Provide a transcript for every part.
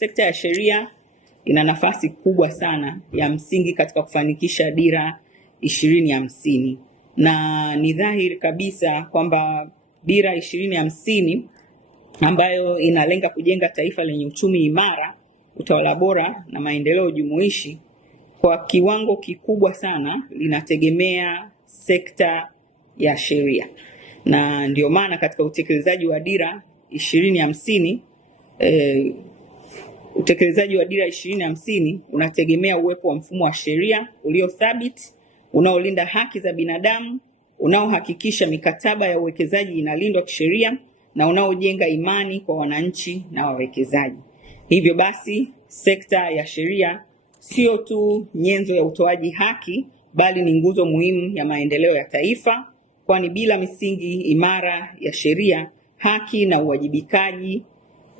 sekta ya sheria ina nafasi kubwa sana ya msingi katika kufanikisha dira 2050, na ni dhahiri kabisa kwamba dira 2050 ambayo inalenga kujenga taifa lenye uchumi imara, utawala bora na maendeleo jumuishi, kwa kiwango kikubwa sana linategemea sekta ya sheria. Na ndio maana katika utekelezaji wa dira 2050 utekelezaji wa dira 2050 unategemea uwepo wa mfumo wa sheria uliothabiti, unaolinda haki za binadamu, unaohakikisha mikataba ya uwekezaji inalindwa kisheria na unaojenga imani kwa wananchi na wawekezaji. Hivyo basi, sekta ya sheria sio tu nyenzo ya utoaji haki, bali ni nguzo muhimu ya maendeleo ya taifa, kwani bila misingi imara ya sheria, haki na uwajibikaji,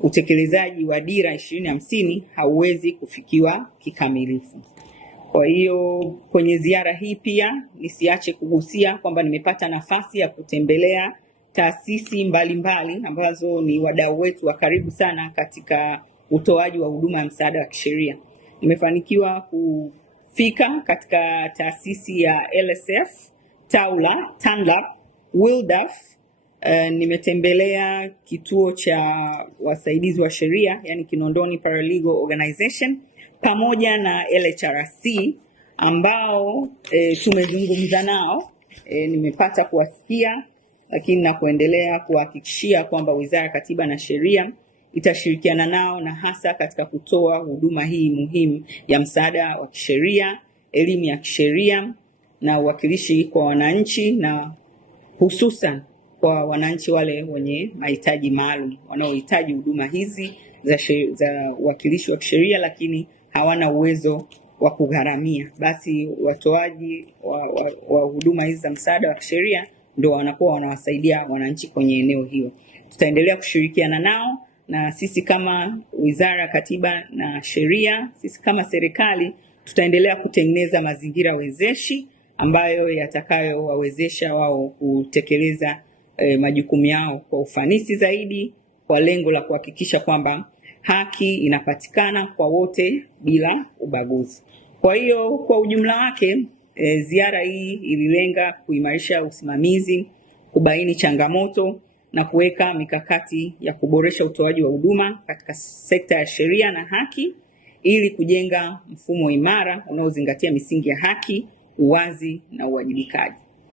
utekelezaji wa dira 2050 hauwezi kufikiwa kikamilifu. Kwa hiyo kwenye ziara hii pia nisiache kugusia kwamba nimepata nafasi ya kutembelea taasisi mbalimbali ambazo ni wadau wetu wa karibu sana katika utoaji wa huduma ya msaada wa kisheria. Nimefanikiwa kufika katika taasisi ya LSF, TAWLA, TANLAP, WILDAF. Nimetembelea kituo cha wasaidizi wa sheria, yani Kinondoni Paralegal Organization, pamoja na LHRC ambao tumezungumza nao, nimepata kuwasikia, lakini na kuendelea kuhakikishia kwamba Wizara ya Katiba na Sheria itashirikiana nao na hasa katika kutoa huduma hii muhimu ya msaada wa kisheria, elimu ya kisheria na uwakilishi kwa wananchi, na hususan kwa wananchi wale wenye mahitaji maalum wanaohitaji huduma hizi za uwakilishi wa kisheria lakini hawana uwezo wa kugharamia. Basi watoaji wa huduma hizi za msaada wa kisheria ndio wanakuwa wanawasaidia wananchi kwenye eneo hilo. Tutaendelea kushirikiana nao, na sisi kama Wizara ya Katiba na Sheria, sisi kama serikali tutaendelea kutengeneza mazingira wezeshi ambayo yatakayowawezesha wao kutekeleza majukumu yao kwa ufanisi zaidi, kwa lengo la kuhakikisha kwamba haki inapatikana kwa wote bila ubaguzi. Kwa hiyo kwa ujumla wake, ziara hii ililenga kuimarisha usimamizi, kubaini changamoto na kuweka mikakati ya kuboresha utoaji wa huduma katika sekta ya sheria na haki ili kujenga mfumo imara unaozingatia misingi ya haki, uwazi na uwajibikaji.